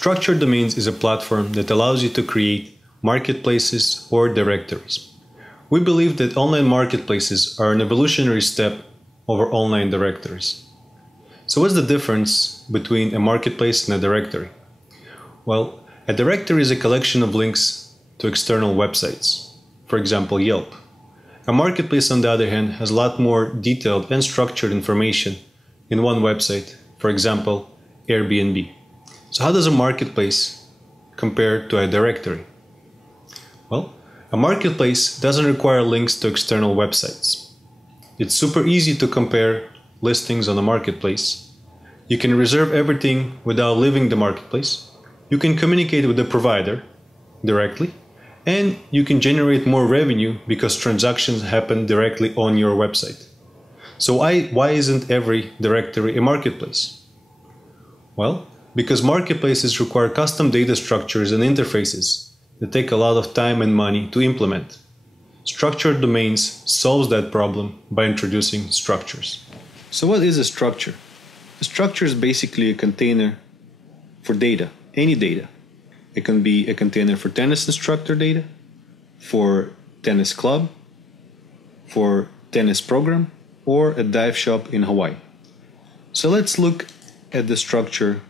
Structured domains is a platform that allows you to create marketplaces or directories. We believe that online marketplaces are an evolutionary step over online directories. So what's the difference between a marketplace and a directory? Well, a directory is a collection of links to external websites, for example Yelp. A marketplace, on the other hand, has a lot more detailed and structured information in one website, for example Airbnb. So how does a marketplace compare to a directory? Well, a marketplace doesn't require links to external websites. It's super easy to compare listings on a marketplace. You can reserve everything without leaving the marketplace. You can communicate with the provider directly, and you can generate more revenue because transactions happen directly on your website. So why isn't every directory a marketplace? Well, because marketplaces require custom data structures and interfaces that take a lot of time and money to implement. Structured domains solves that problem by introducing structures. So what is a structure? A structure is basically a container for data, any data. It can be a container for tennis instructor data, for tennis club, for tennis program, or a dive shop in Hawaii. So let's look at the structure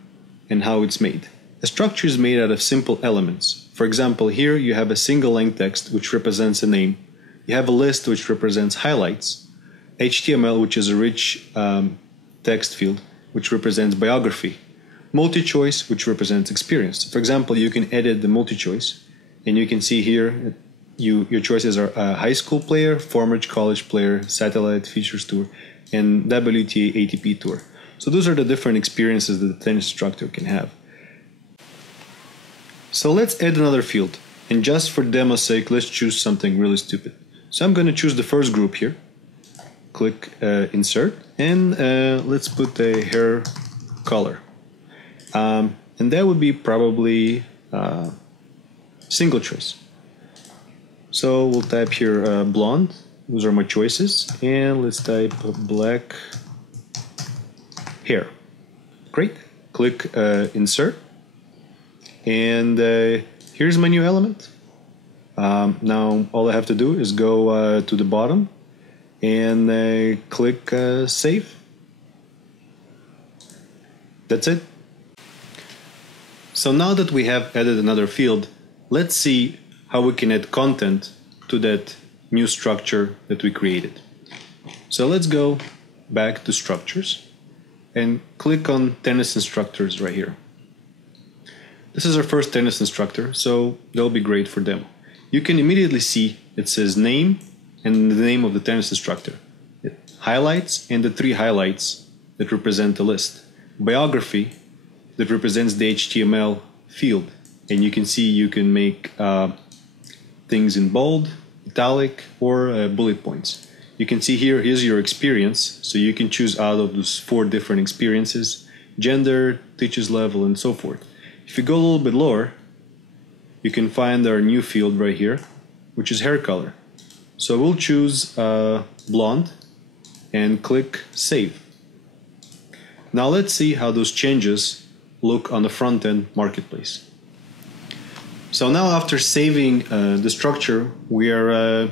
and how it's made. A structure is made out of simple elements. For example, here you have a single line text which represents a name. You have a list which represents highlights, HTML, which is a rich text field which represents biography, multi-choice, which represents experience. For example, you can edit the multi-choice, and you can see here your choices are a high school player, former college player, satellite features tour, and WTA ATP tour. So those are the different experiences that the tennis instructor can have. So let's add another field, and just for demo's sake, let's choose something really stupid. So I'm going to choose the first group here. Click Insert, and let's put a hair color. And that would be probably single choice. So we'll type here blonde. Those are my choices. And let's type black hair. Great. Click Insert. And here's my new element. Now all I have to do is go to the bottom and click Save. That's it. So now that we have added another field, let's see how we can add content to that new structure that we created. So let's go back to structures and click on tennis instructors right here. This is our first tennis instructor, so that'll be great for demo. You can immediately see it says name and the name of the tennis instructor. Highlights and the 3 highlights that represent the list. Biography that represents the HTML field, and you can see you can make things in bold, italic, or bullet points. You can see here's your experience, so you can choose out of those 4 different experiences: gender, teacher's level, and so forth. If you go a little bit lower, you can find our new field right here, which is hair color. So we'll choose blonde and click Save. Now let's see how those changes look on the front-end marketplace. So now after saving the structure, we are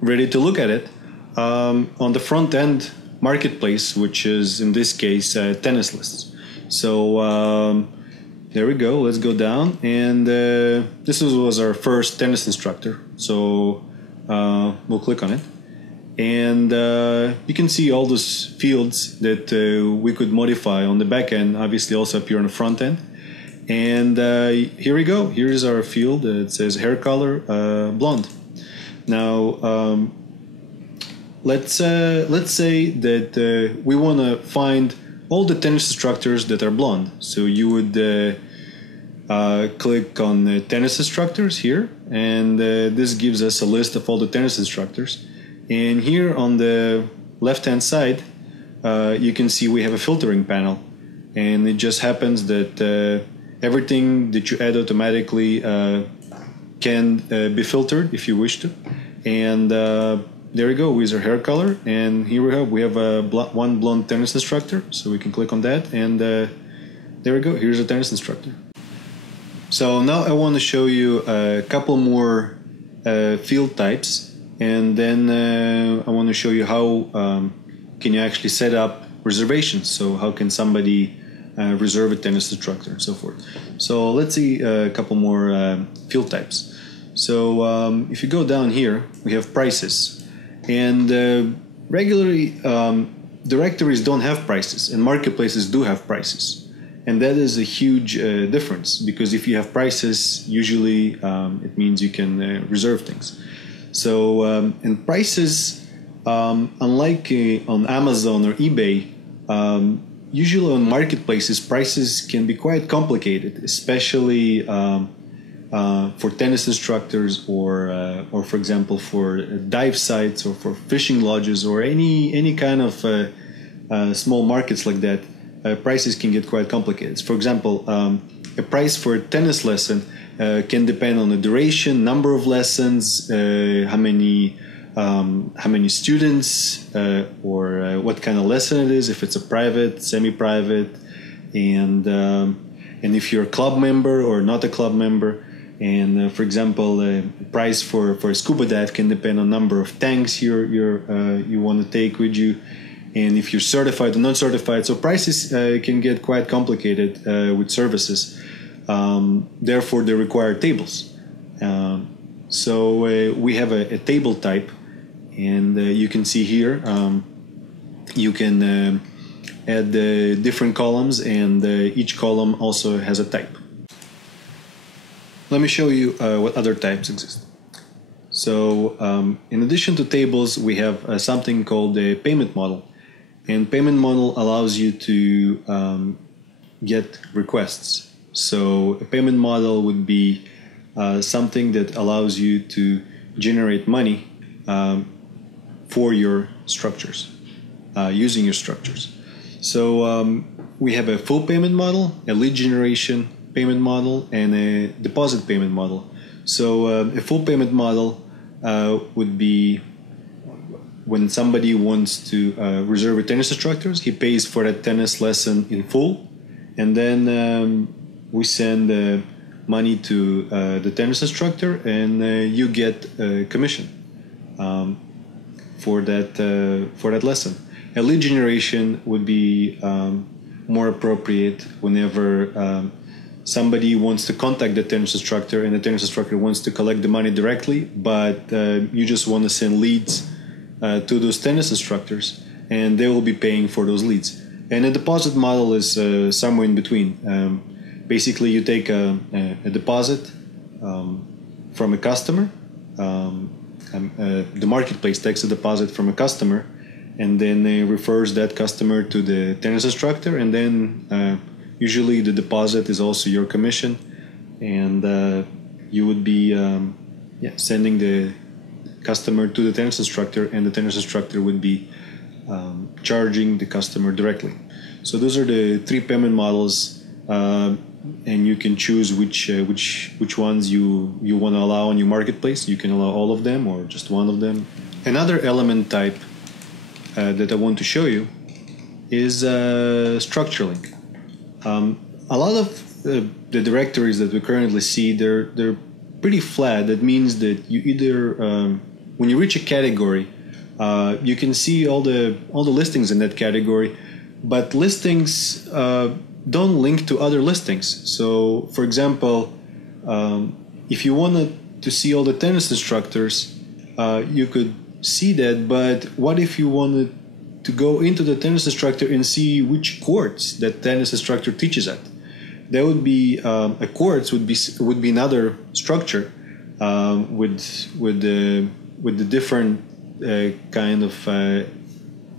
ready to look at it on the front-end marketplace, which is in this case tennis lists. So there we go. Let's go down, and this was our first tennis instructor. So we'll click on it, and you can see all those fields that we could modify on the back end, obviously also appear on the front end. And here we go. Here's our field. It says hair color blonde. Now let's say that we want to find all the tennis instructors that are blonde. So you would click on tennis instructors here, and this gives us a list of all the tennis instructors. And here on the left hand side you can see we have a filtering panel, and it just happens that everything that you add automatically can be filtered if you wish to. And there we go with our hair color, and here we have one blonde tennis instructor, so we can click on that, and there we go, here's a tennis instructor. So now I want to show you a couple more field types, and then I want to show you how can you actually set up reservations. So how can somebody reserve a tennis instructor and so forth. So let's see a couple more field types. So if you go down here, we have prices, and regularly directories don't have prices, and marketplaces do have prices. And that is a huge difference, because if you have prices, usually it means you can reserve things. So, and prices, unlike on Amazon or eBay, usually on marketplaces, prices can be quite complicated, especially for tennis instructors, or for example, for dive sites, or for fishing lodges, or any kind of small markets like that. Prices can get quite complicated. For example, a price for a tennis lesson can depend on the duration, number of lessons, how many students, or what kind of lesson it is, if it's a private, semi-private, and if you're a club member or not a club member. And for example, price for a scuba dive can depend on number of tanks you want to take with you, and if you're certified or not certified. So prices can get quite complicated with services. Therefore, they require tables. So we have a table type, and you can see here you can add different columns, and each column also has a type. Let me show you what other types exist. So in addition to tables, we have something called a payment model. And payment model allows you to get requests. So a payment model would be something that allows you to generate money for your structures, using your structures. So we have a full payment model, a lead generation payment model, and a deposit payment model. So a full payment model would be when somebody wants to reserve a tennis instructor. He pays for a tennis lesson in full, and then we send money to the tennis instructor, and you get a commission for that lesson. A lead generation would be more appropriate whenever somebody wants to contact the tennis instructor, and the tennis instructor wants to collect the money directly, but you just want to send leads to those tennis instructors, and they will be paying for those leads. And a deposit model is somewhere in between. Basically, you take a deposit from a customer. The marketplace takes a deposit from a customer, and then refers that customer to the tennis instructor, and then usually the deposit is also your commission, and you would be sending the customer to the tennis instructor, and the tennis instructor would be charging the customer directly. So those are the three payment models, and you can choose which ones you want to allow on your marketplace. You can allow all of them or just one of them. Another element type that I want to show you is structure link. A lot of the directories that we currently see, they're pretty flat. That means that you either when you reach a category, you can see all the listings in that category, but listings don't link to other listings. So, for example, if you wanted to see all the tennis instructors, you could see that. But what if you wanted to go into the tennis instructor and see which courts that tennis instructor teaches at? That would be a courts would be another structure with the different kind of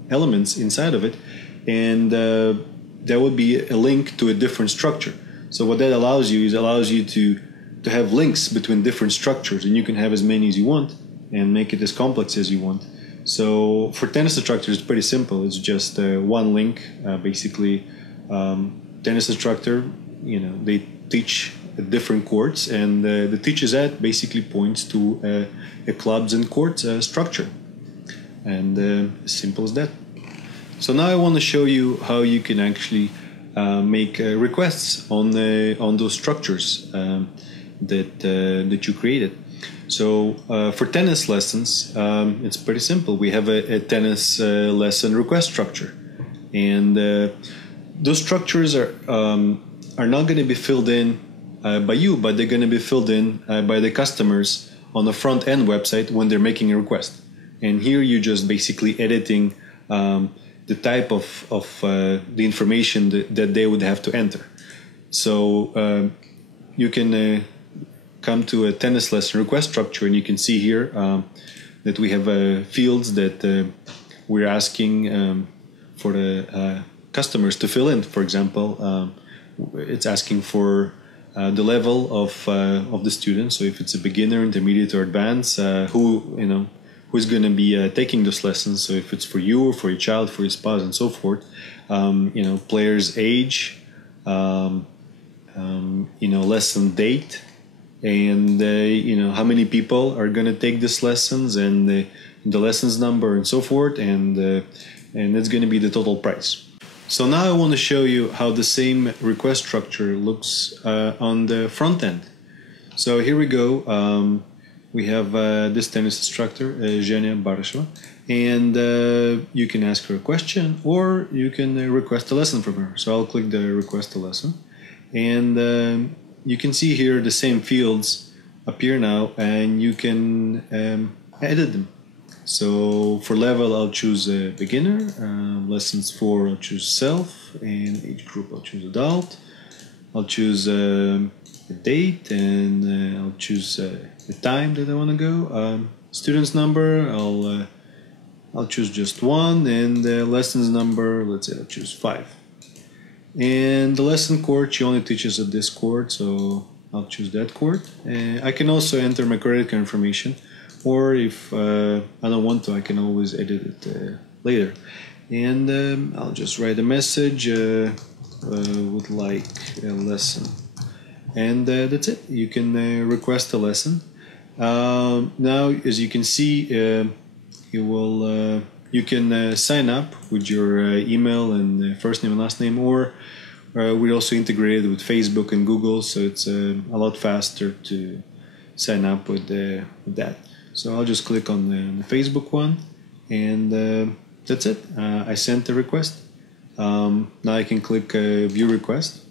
elements inside of it, and there would be a link to a different structure. So what that allows you to have links between different structures, and you can have as many as you want and make it as complex as you want. So for tennis instructors, it's pretty simple. It's just one link. Basically, tennis instructor, they teach at different courts, and the teacher's at basically points to a clubs and courts structure, and as simple as that. So now I want to show you how you can actually make requests on those structures that you created. So for tennis lessons, it's pretty simple. We have a tennis lesson request structure, and those structures are not going to be filled in by you, but they're going to be filled in by the customers on the front end website when they're making a request. And here you're just basically editing the type of the information that they would have to enter. So you can come to a tennis lesson request structure, and you can see here that we have fields that we're asking for the customers to fill in. For example, it's asking for the level of the student. So if it's a beginner, intermediate, or advanced, who's going to be taking those lessons. So if it's for you, or for your child, for your spouse, and so forth. Player's age, lesson date, and how many people are going to take these lessons, and the lessons number, and so forth, and that's going to be the total price. So now I want to show you how the same request structure looks on the front end. So here we go. We have this tennis instructor, Zhenya Barasheva, and you can ask her a question, or you can request a lesson from her. So I'll click the request a lesson, and you can see here the same fields appear now, and you can edit them. So for level, I'll choose a beginner. Lessons 4, I'll choose self, and age group, I'll choose adult. I'll choose a date, and I'll choose the time that I want to go. Students number, I'll choose just 1, and the lessons number, let's say I'll choose 5. And the lesson court, she only teaches at this court, so I'll choose that court. I can also enter my credit card information, or if I don't want to, I can always edit it later. And I'll just write a message, would like a lesson. And that's it. You can request a lesson. Now, as you can see, you can sign up with your email and first name and last name, or we also integrated with Facebook and Google, so it's a lot faster to sign up with that. So I'll just click on the Facebook one, and that's it. I sent the request. Now I can click view request,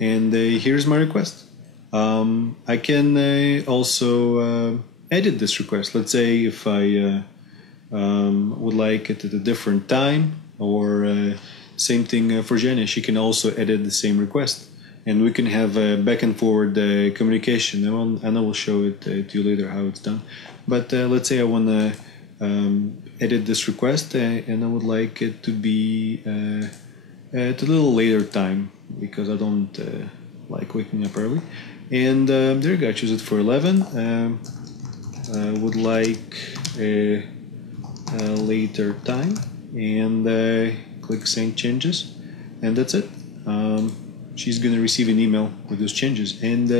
and here's my request. I can also edit this request. Let's say if I would like it at a different time, or same thing for Jenny, she can also edit the same request, and we can have back and forward communication. And I will show it to you later how it's done. But let's say I want to edit this request, and I would like it to be at a little later time, because I don't like waking up early. And there you go, I choose it for 11. I would like a later time, and click send changes, and that's it. She's going to receive an email with those changes, and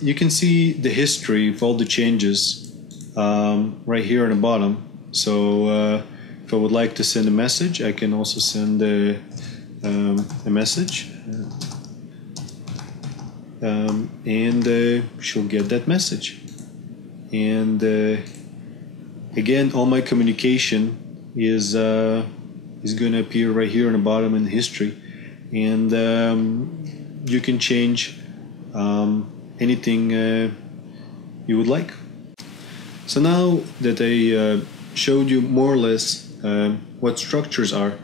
you can see the history of all the changes right here on the bottom. So if I would like to send a message, I can also send a message, and she'll get that message. And again, all my communication is going to appear right here on the bottom in history, and you can change anything you would like. So now that I showed you more or less what structures are,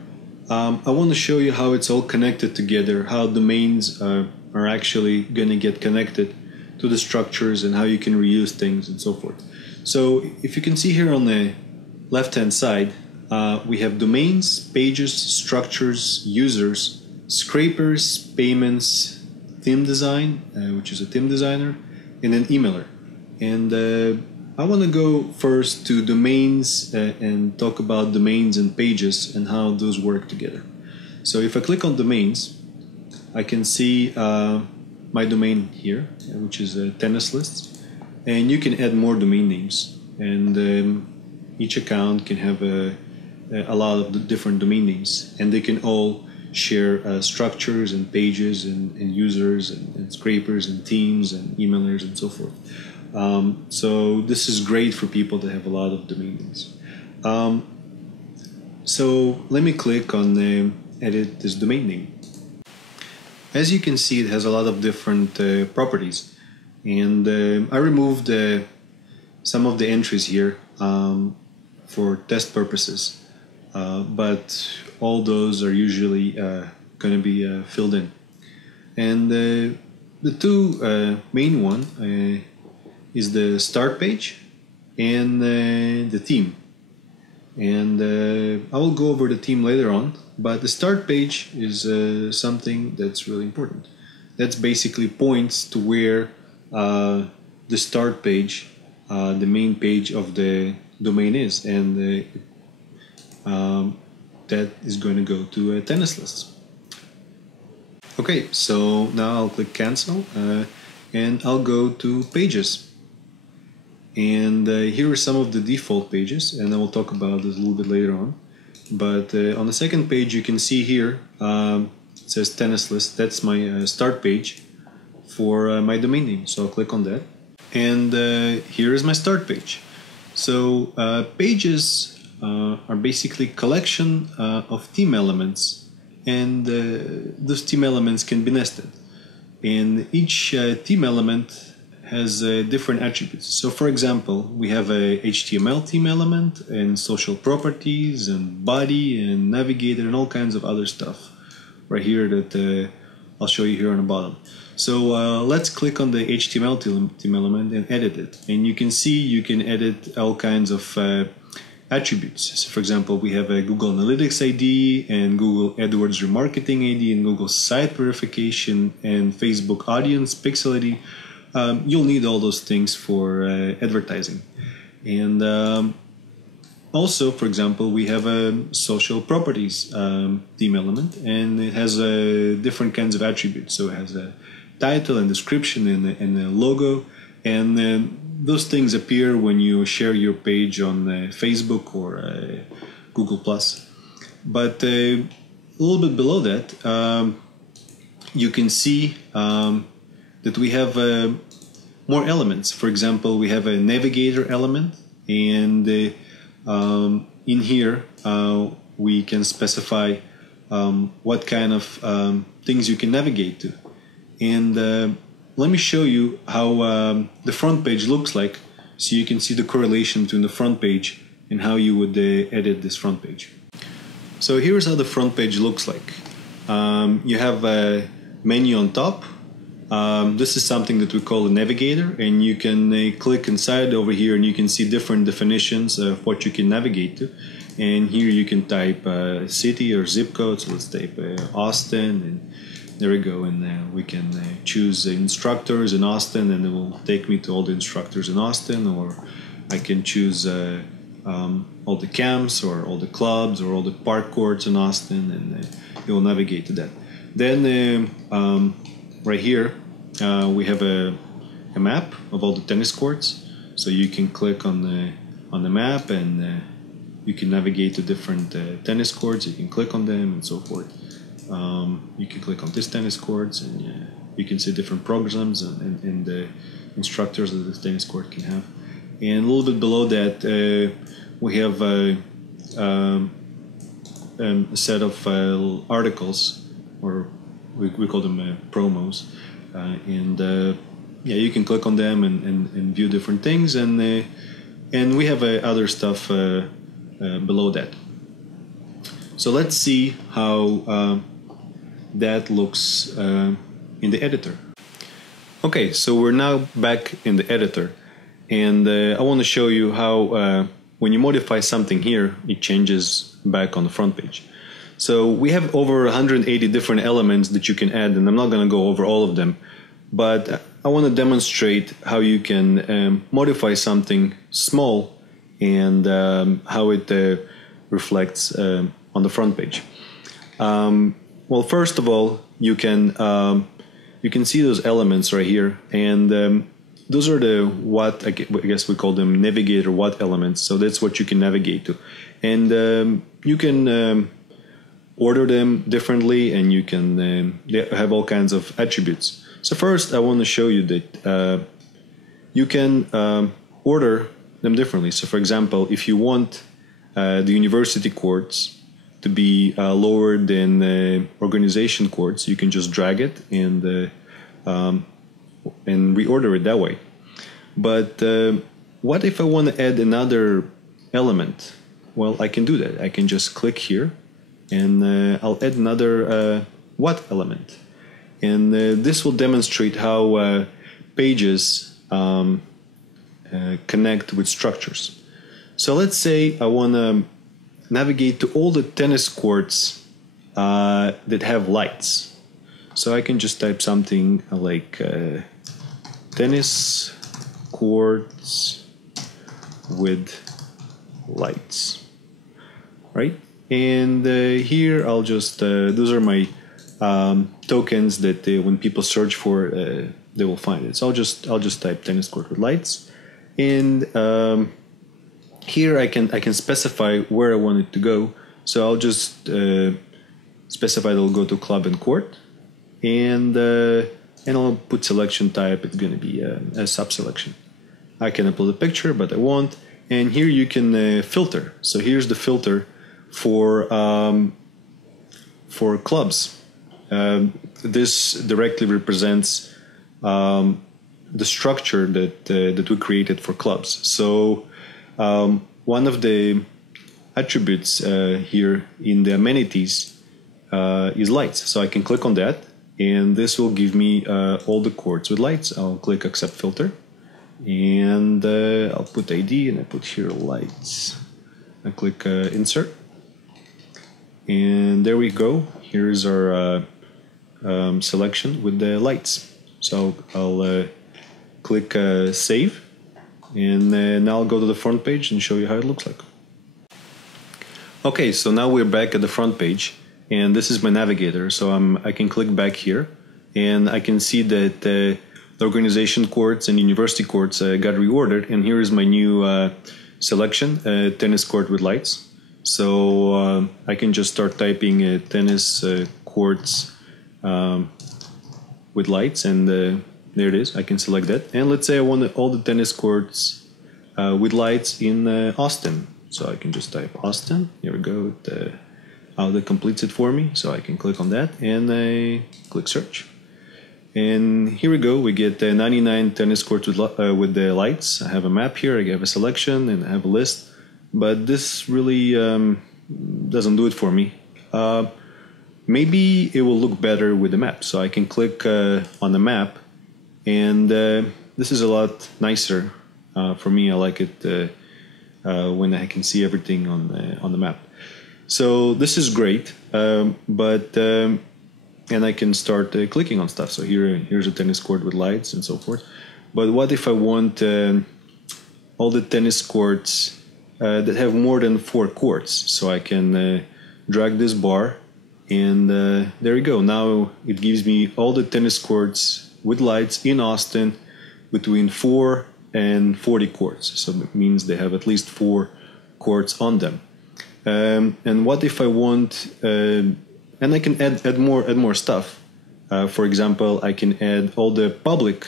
I want to show you how it's all connected together, how domains are actually going to get connected to the structures, and how you can reuse things and so forth. So if you can see here on the left hand side, we have domains, pages, structures, users, scrapers, payments, theme design, which is a theme designer, and an emailer. And I want to go first to domains and talk about domains and pages and how those work together. So if I click on domains, I can see my domain here, which is tennis lists, and you can add more domain names, and each account can have a lot of different domain names, and they can all share structures and pages and users and scrapers and themes and emailers and so forth. So this is great for people that have a lot of domain names. So let me click on edit this domain name. As you can see, it has a lot of different properties, and I removed some of the entries here for test purposes, but all those are usually going to be filled in. And the two main one is the start page and the theme. And I will go over the theme later on, but the start page is something that's really important. That's basically points to where the start page, the main page of the domain is, and that is going to go to a tennis list. Okay, so now I'll click cancel and I'll go to pages. And here are some of the default pages, and I will talk about this a little bit later on. But on the second page, you can see here it says tennis list. That's my start page for my domain name. So I'll click on that, and here is my start page. So pages are basically collection of theme elements, and those theme elements can be nested. And each theme element has different attributes. So for example, we have a HTML theme element and social properties and body and navigator and all kinds of other stuff right here that I'll show you here on the bottom. So let's click on the HTML theme element and edit it. And you can see you can edit all kinds of attributes. So for example, we have a Google Analytics ID and Google AdWords Remarketing ID and Google Site Verification and Facebook Audience Pixel ID. You'll need all those things for advertising. And also, for example, we have a social properties theme element, and it has different kinds of attributes. So it has a title and description and a logo, and those things appear when you share your page on Facebook or Google+. But a little bit below that, you can see that we have more elements. For example, we have a navigator element, and in here we can specify what kind of things you can navigate to. And let me show you how the front page looks like, so you can see the correlation between the front page and how you would edit this front page. So here's how the front page looks like. You have a menu on top. This is something that we call a navigator, and you can click inside over here and you can see different definitions of what you can navigate to. And here you can type city or zip code. So let's type Austin, and there we go. And we can choose instructors in Austin, and it will take me to all the instructors in Austin. Or I can choose all the camps or all the clubs or all the park courts in Austin, and it will navigate to that. Then right here we have a map of all the tennis courts, so you can click on the map, and you can navigate to different tennis courts. You can click on them and so forth. You can click on this tennis courts, and you can see different programs and the instructors that this tennis court can have. And a little bit below that we have a set of articles, or we call them promos, and yeah, you can click on them and view different things, and we have other stuff below that. So let's see how that looks in the editor. Okay, so we're now back in the editor, and I want to show you how when you modify something here, it changes back on the front page. So we have over 180 different elements that you can add, and I'm not going to go over all of them, but I want to demonstrate how you can modify something small and how it reflects on the front page. Well, first of all, you can see those elements right here, and those are the what I guess we call them navigator what elements. So that's what you can navigate to, and you can order them differently, and you can they have all kinds of attributes. So first, I want to show you that you can order them differently. So for example, if you want the university courts to be lower than organization courts, you can just drag it and reorder it that way. But what if I want to add another element? Well, I can do that. I can just click here, and I'll add another what element. And this will demonstrate how pages connect with structures. So let's say I want to navigate to all the tennis courts that have lights. So I can just type something like tennis courts with lights, right? And here I'll just those are my tokens that when people search for, they will find it. So I'll just type tennis court with lights, and here I can specify where I want it to go. So I'll just specify it'll go to club and court, and I'll put selection type. It's going to be a sub-selection. I can upload a picture, but I won't. And here you can filter. So here's the filter for clubs. This directly represents the structure that we created for clubs. So one of the attributes here in the amenities is lights. So I can click on that, and this will give me all the courts with lights. I'll click accept filter, and I'll put ID, and I put here lights. I click insert, and there we go. Here's our selection with the lights. So I'll click save, and now I'll go to the front page and show you how it looks like. Okay, so now we're back at the front page, and this is my navigator. So I can click back here, and I can see that the organization courts and university courts got reordered, and here is my new selection, tennis court with lights. So I can just start typing tennis courts with lights, and there it is. I can select that, and let's say I want all the tennis courts with lights in Austin. So I can just type Austin. Here we go. How that completes it for me. So I can click on that, and I click search. And here we go. We get 99 tennis courts with the lights. I have a map here. I have a selection, and I have a list. But this really doesn't do it for me. Maybe it will look better with the map. So I can click on the map, and this is a lot nicer for me. I like it when I can see everything on the map. So this is great, and I can start clicking on stuff. So here's a tennis court with lights and so forth. But what if I want all the tennis courts that have more than 4 courts? So I can drag this bar, and there you go. Now it gives me all the tennis courts with lights in Austin between 4 and 40 courts. So it means they have at least 4 courts on them. And what if I want, and I can add more stuff. For example, I can add all the public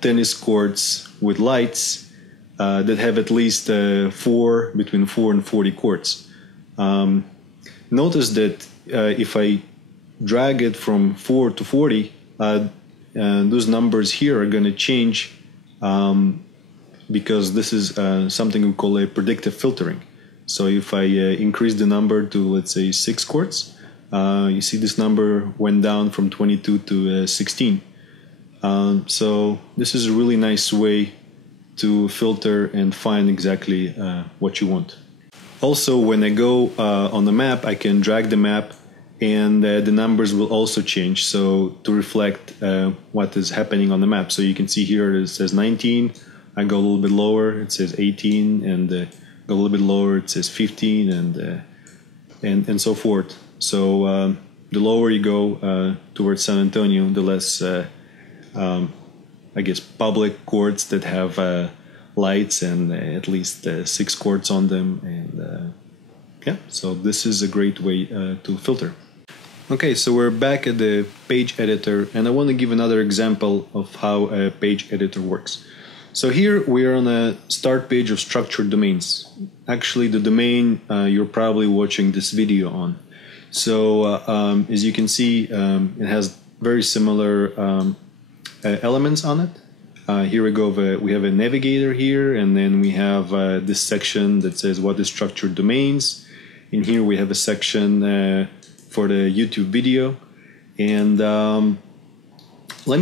tennis courts with lights that have at least between 4 and 40 courts. Notice that if I drag it from 4 to 40, those numbers here are going to change because this is something we call a predictive filtering. So if I increase the number to, let's say, 6 courts, you see this number went down from 22 to 16. So this is a really nice way to filter and find exactly what you want. Also, when I go on the map, I can drag the map, and the numbers will also change, so to reflect what is happening on the map. So you can see here it says 19. I go a little bit lower, it says 18, and go a little bit lower, it says 15, and so forth. So the lower you go towards San Antonio, the less I guess public courts that have lights and at least 6 courts on them, yeah, so this is a great way to filter. Okay, so we're back at the page editor, and I want to give another example of how a page editor works. So here we are on a start page of structured domains. Actually, the domain you're probably watching this video on. So as you can see, it has very similar elements on it. Here we go. We have a navigator here, and then we have this section that says what is structured domains. In here we have a section for the YouTube video, and let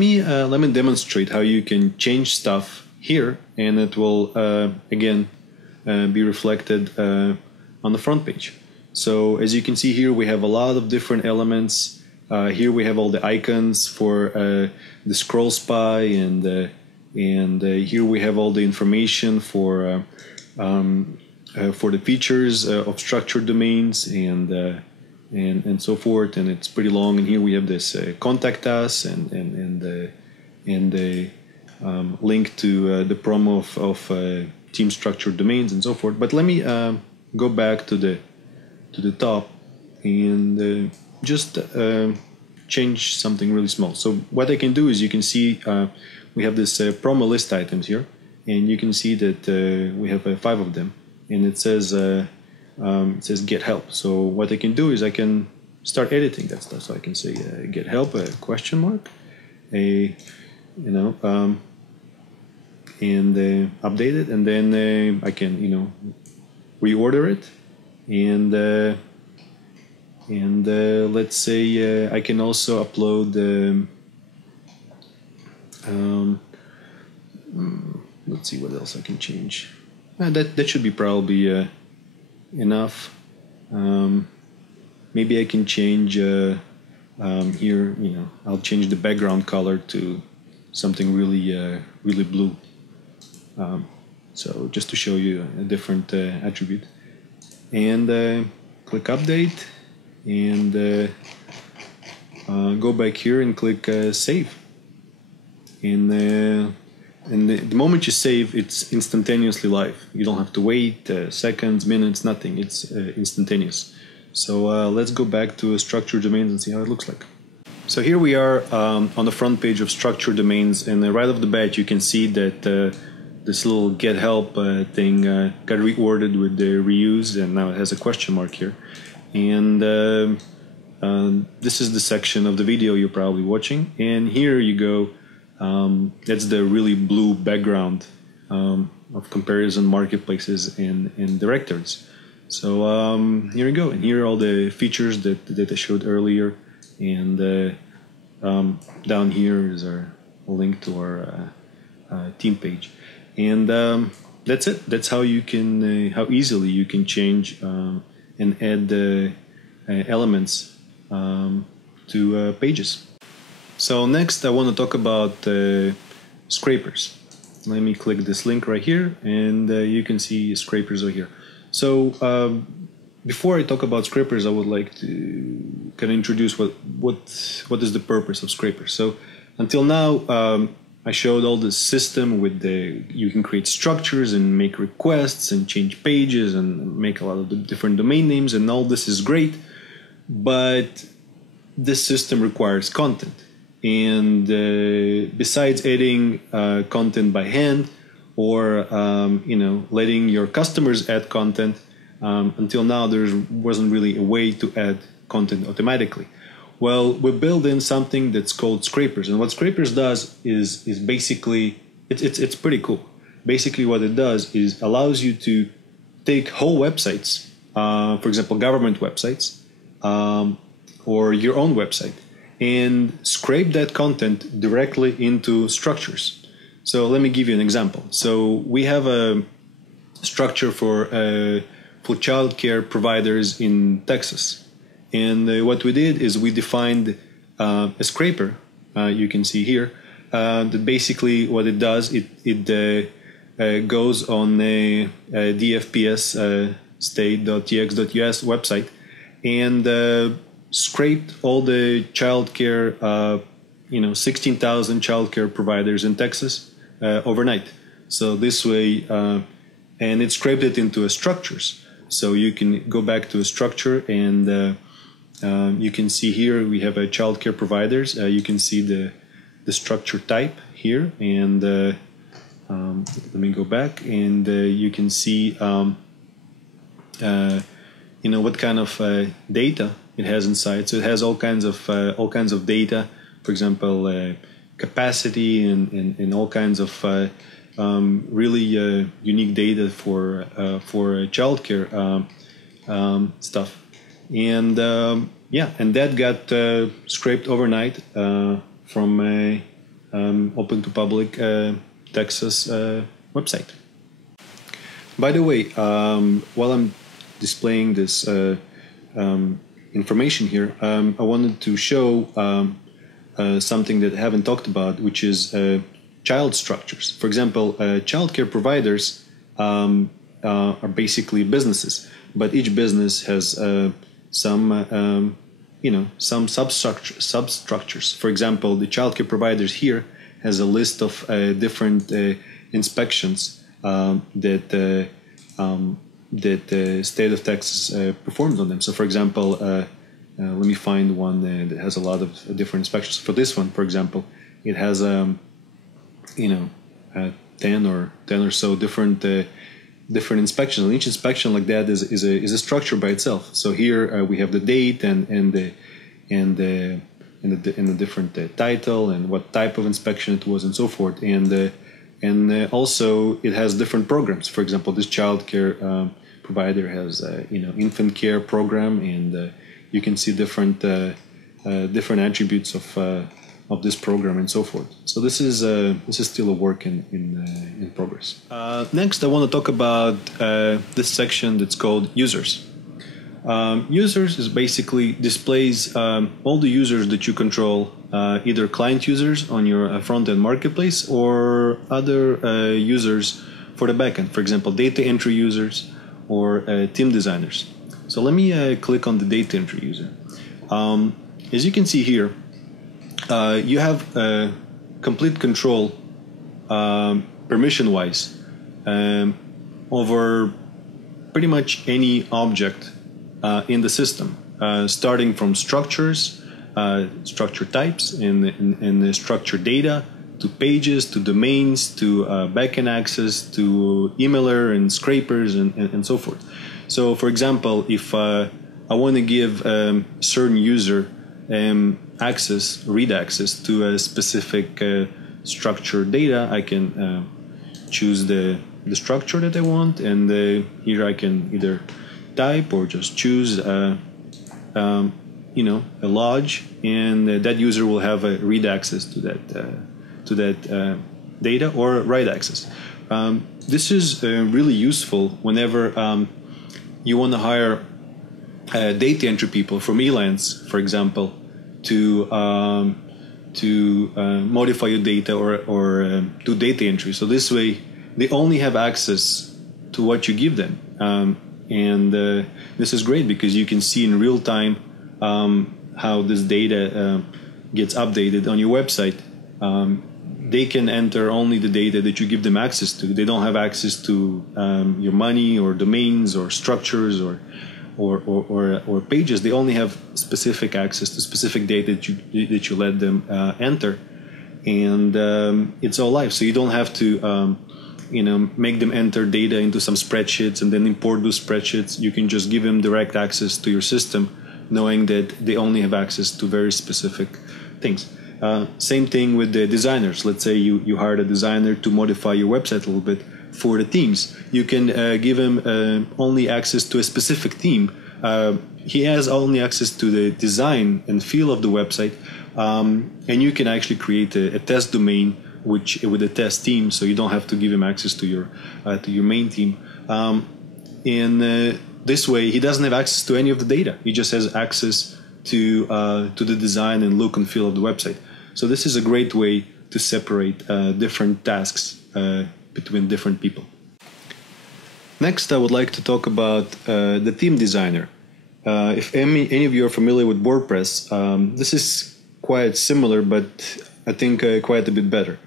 me demonstrate how you can change stuff here, and it will again be reflected on the front page. So as you can see here, we have a lot of different elements. Here we have all the icons for the scroll spy, and here we have all the information for the features of structured domains and so forth. And it's pretty long. And here we have this contact us and the link to the promo of team structured domains and so forth. But let me go back to the top and just change something really small. So what I can do is, you can see we have this promo list items here, and you can see that we have 5 of them, and it says get help. So what I can do is I can start editing that stuff. So I can say get help question mark and update it, and then I can reorder it, and let's say I can also upload let's see what else I can change. That should be probably enough. Maybe I can change here, I'll change the background color to something really blue, so just to show you a different attribute. And click update, and go back here and click save. And the moment you save, it's instantaneously live. You don't have to wait seconds, minutes, nothing. It's instantaneous. So let's go back to structured domains and see how it looks like. So here we are on the front page of structured domains, and right off the bat you can see that this little get help thing got reordered with the reuse, and now it has a question mark here. And this is the section of the video you're probably watching, and here you go. That's the really blue background of comparison marketplaces and directories. So here we go, and here are all the features that I showed earlier, and down here is a link to our team page, and that's it. That's how you can how easily you can change and add elements to pages. So next I want to talk about scrapers. Let me click this link right here, and you can see scrapers over here. So before I talk about scrapers, I would like to kind of introduce what is the purpose of scrapers. So until now I showed all the system with you can create structures and make requests and change pages and make a lot of the different domain names, and all this is great, but this system requires content. And besides adding content by hand, or letting your customers add content, until now there wasn't really a way to add content automatically. Well, we built in something that's called scrapers, and what scrapers does is basically it's pretty cool. Basically, what it does is allows you to take whole websites, for example, government websites, or your own website, and scrape that content directly into structures. So let me give you an example. So we have a structure for childcare providers in Texas, and what we did is we defined a scraper. You can see here that basically what it does, it goes on a DFPS state.tx.us website, and scraped all the childcare, 16,000 childcare providers in Texas overnight. So this way, and it scraped it into structures. So you can go back to a structure, and you can see here we have a childcare providers. You can see the structure type here, and let me go back, and you can see what kind of data it has inside. So it has all kinds of data, for example, capacity and all kinds of really unique data for childcare stuff, and yeah, and that got scraped overnight from a open to public Texas website. By the way, while I'm displaying this information here, I wanted to show something that I haven't talked about, which is child structures. For example, childcare providers are basically businesses, but each business has some substructures. For example, the childcare providers here has a list of different inspections that the state of Texas performs on them. So, for example, let me find one that has a lot of different inspections. For this one, for example, it has 10 or so different inspections. And each inspection like that is a structure by itself. So here we have the date and the different title and what type of inspection it was and so forth. And also it has different programs. For example, this child care provider has infant care program, and you can see different attributes of this program and so forth. So this is still a work in progress. Next, I want to talk about this section that's called users. Users is basically displays all the users that you control, either client users on your front-end marketplace or other users for the backend. For example, data entry users or team designers. So let me click on the data entry user. As you can see here, you have complete control, permission-wise, over pretty much any object in the system, starting from structures, structure types, and the structure data, to pages, to domains, to backend access, to emailer and scrapers, and so forth. So, for example, if I want to give a certain user read access to a specific structured data, I can choose the structure that I want, and here I can either type or just choose a lodge, and that user will have a read access to that data, or write access. This is really useful whenever you want to hire data entry people from Elance, for example, to modify your data or do data entry. So this way, they only have access to what you give them. And this is great because you can see in real time how this data gets updated on your website. They can enter only the data that you give them access to. They don't have access to your money or domains or structures or pages. They only have specific access to specific data that you let them enter, and it's all live. So you don't have to make them enter data into some spreadsheets and then import those spreadsheets. You can just give them direct access to your system, knowing that they only have access to very specific things. Same thing with the designers. Let's say you hired a designer to modify your website a little bit for the themes. You can give him only access to a specific theme. He has only access to the design and feel of the website, and you can actually create a test domain with a test theme, so you don't have to give him access to your main theme. And this way, he doesn't have access to any of the data. He just has access to the design and look and feel of the website. So this is a great way to separate different tasks between different people. Next, I would like to talk about the theme designer. If any of you are familiar with WordPress, this is quite similar, but I think quite a bit better.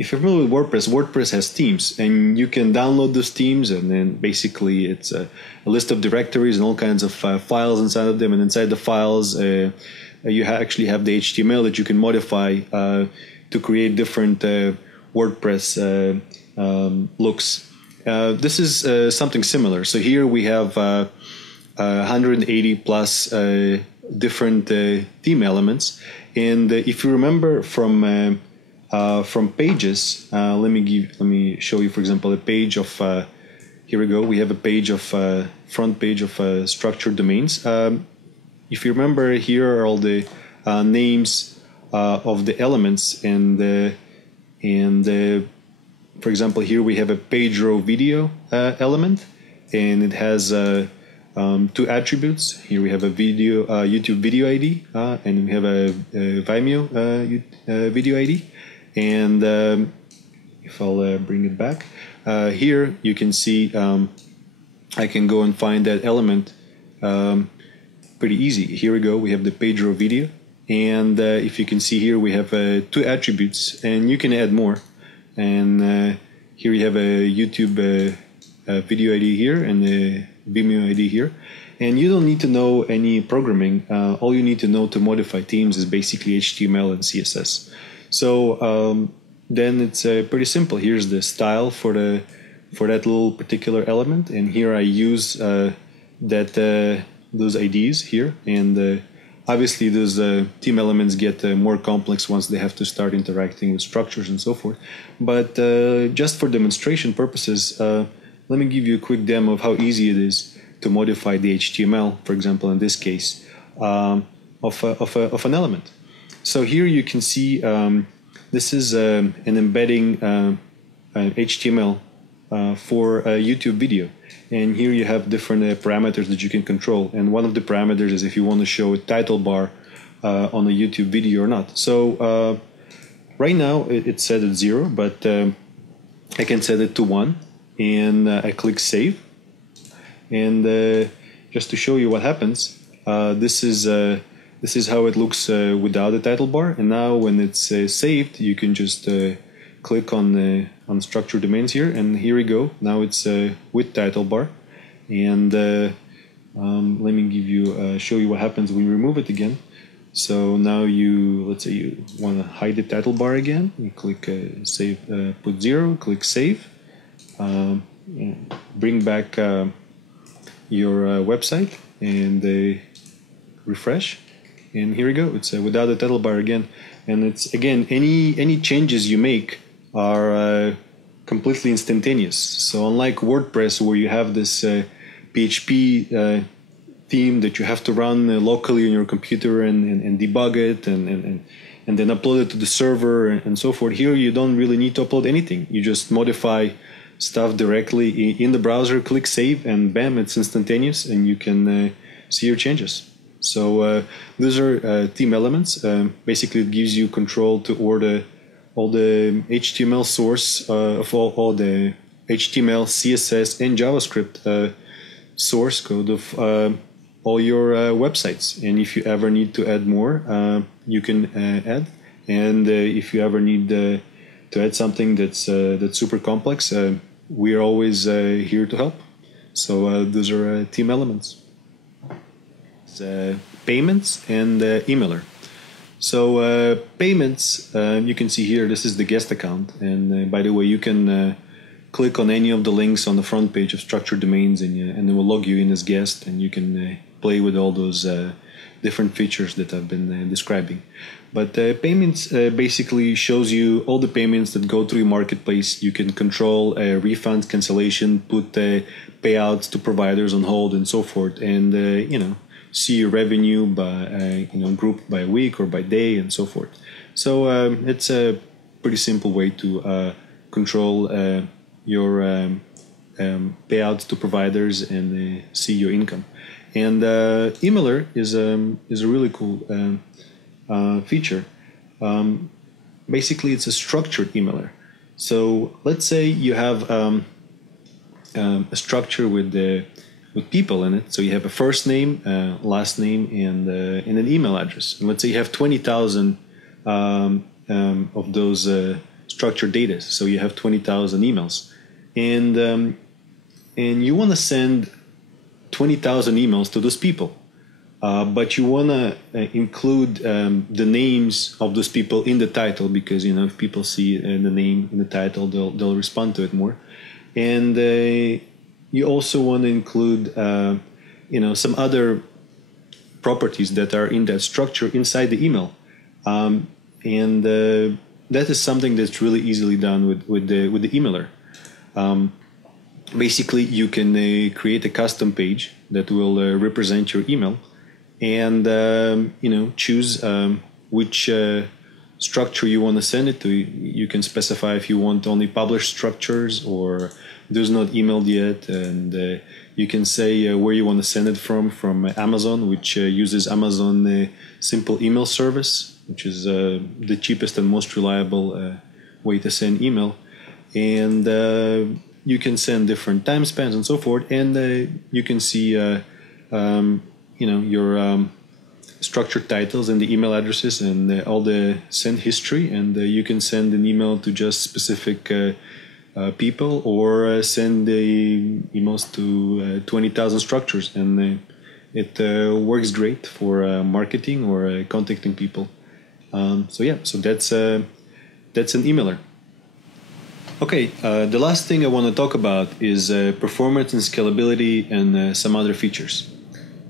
if you're familiar with WordPress, WordPress has themes, and you can download those themes, and then basically it's a list of directories and all kinds of files inside of them, and inside the files you actually have the HTML that you can modify to create different WordPress looks. This is something similar. So here we have 180 plus different theme elements, and if you remember from pages, let me show you, for example, a page of here we go. We have a page of front page of structured domains. If you remember, here are all the names of the elements, and for example, here we have a page row video element, and it has two attributes. Here we have a video YouTube video ID, and we have a Vimeo video ID. And if I'll bring it back, here you can see I can go and find that element pretty easy. Here we go, we have the page row video, and if you can see here we have two attributes, and you can add more. And here you have a YouTube video ID here and a Vimeo ID here, and you don't need to know any programming. All you need to know to modify themes is basically HTML and CSS. So then it's pretty simple. Here's the style for that little particular element, and here I use those IDs here, and obviously those theme elements get more complex once they have to start interacting with structures and so forth. But just for demonstration purposes, let me give you a quick demo of how easy it is to modify the HTML, for example, in this case, of an element. So here you can see this is an embedding HTML for a YouTube video. And here you have different parameters that you can control. And one of the parameters is if you want to show a title bar on a YouTube video or not. So right now it's set at 0, but I can set it to 1. And I click Save. And just to show you what happens, this is how it looks without the title bar. And now when it's saved, you can just click on structured domains here, and here we go. Now it's with title bar. And let me give you show you what happens when you remove it again. So now let's say you want to hide the title bar again. You click save, put 0, click save, bring back your website, and refresh. And here we go. It's without the title bar again. And it's again, any changes you make are completely instantaneous. So unlike WordPress, where you have this PHP theme that you have to run locally on your computer and debug it and then upload it to the server and so forth, here you don't really need to upload anything. You just modify stuff directly in the browser, click save, and bam, it's instantaneous, and you can see your changes. So those are theme elements. Basically, it gives you control to order all the HTML source of all the HTML, CSS, and JavaScript source code of all your websites. And if you ever need to add more, you can add. And if you ever need to add something that's super complex, we are always here to help. So those are theme elements. Payments and emailer. So payments, you can see here, this is the guest account, and by the way, you can click on any of the links on the front page of structured domains, and it will log you in as guest, and you can play with all those different features that I've been describing. But payments basically shows you all the payments that go through your marketplace. You can control refunds, cancellation, put payouts to providers on hold, and so forth, and see your revenue by grouped by week or by day and so forth. So it's a pretty simple way to control your payouts to providers and see your income. And emailer is a really cool feature. Basically, it's a structured emailer. So let's say you have a structure with people in it. So you have a first name, last name, and an email address. And let's say you have 20,000 of those structured data. So you have 20,000 emails, and you want to send 20,000 emails to those people. But you want to include the names of those people in the title, because if people see the name in the title, they'll respond to it more. And you also want to include some other properties that are in that structure inside the email, and that is something that's really easily done with the emailer. Basically, you can create a custom page that will represent your email, and choose which structure you want to send it to. You can specify if you want only published structures or those not emailed yet, and you can say where you want to send it from Amazon, which uses Amazon Simple Email Service, which is the cheapest and most reliable way to send email. And you can send different time spans and so forth, and you can see your structured titles and the email addresses and all the send history, and you can send an email to just specific people, or send the emails to 20,000 structures, and it works great for marketing or contacting people. So that's an emailer. Okay, the last thing I want to talk about is performance and scalability and some other features.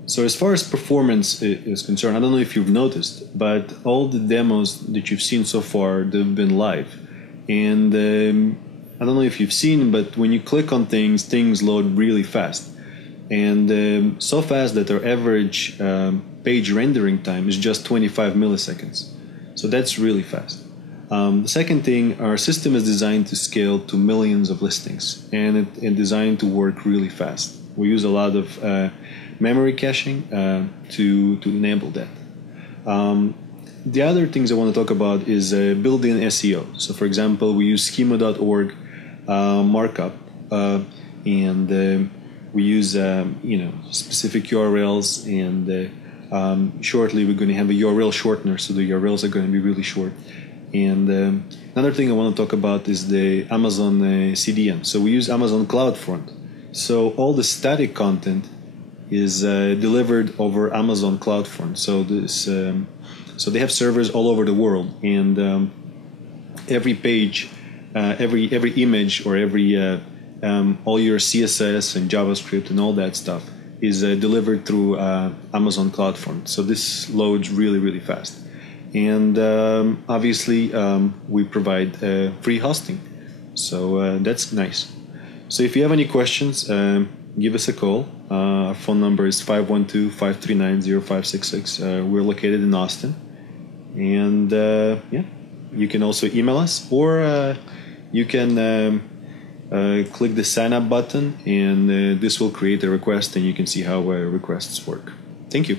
So as far as performance is concerned, I don't know if you've noticed, but all the demos that you've seen so far, they've been live. And I don't know if you've seen, but when you click on things load really fast. And so fast that our average page rendering time is just 25 milliseconds. So that's really fast. The second thing, our system is designed to scale to millions of listings, and it's designed to work really fast. We use a lot of memory caching to enable that. The other things I want to talk about is built-in SEO. So for example, we use schema.org markup, and we use specific URLs, and shortly we're going to have a URL shortener, so the URLs are going to be really short. And another thing I want to talk about is the Amazon CDN. So we use Amazon CloudFront. So all the static content is delivered over Amazon CloudFront. So so they have servers all over the world, and every page, every image, or every all your CSS and JavaScript and all that stuff is delivered through Amazon CloudFront. So this loads really, really fast. And obviously we provide free hosting, so that's nice. So if you have any questions, give us a call. Our phone number is 512-539-0566. We're located in Austin, and you can also email us, or you can click the sign up button, and this will create a request, and you can see how requests work. Thank you.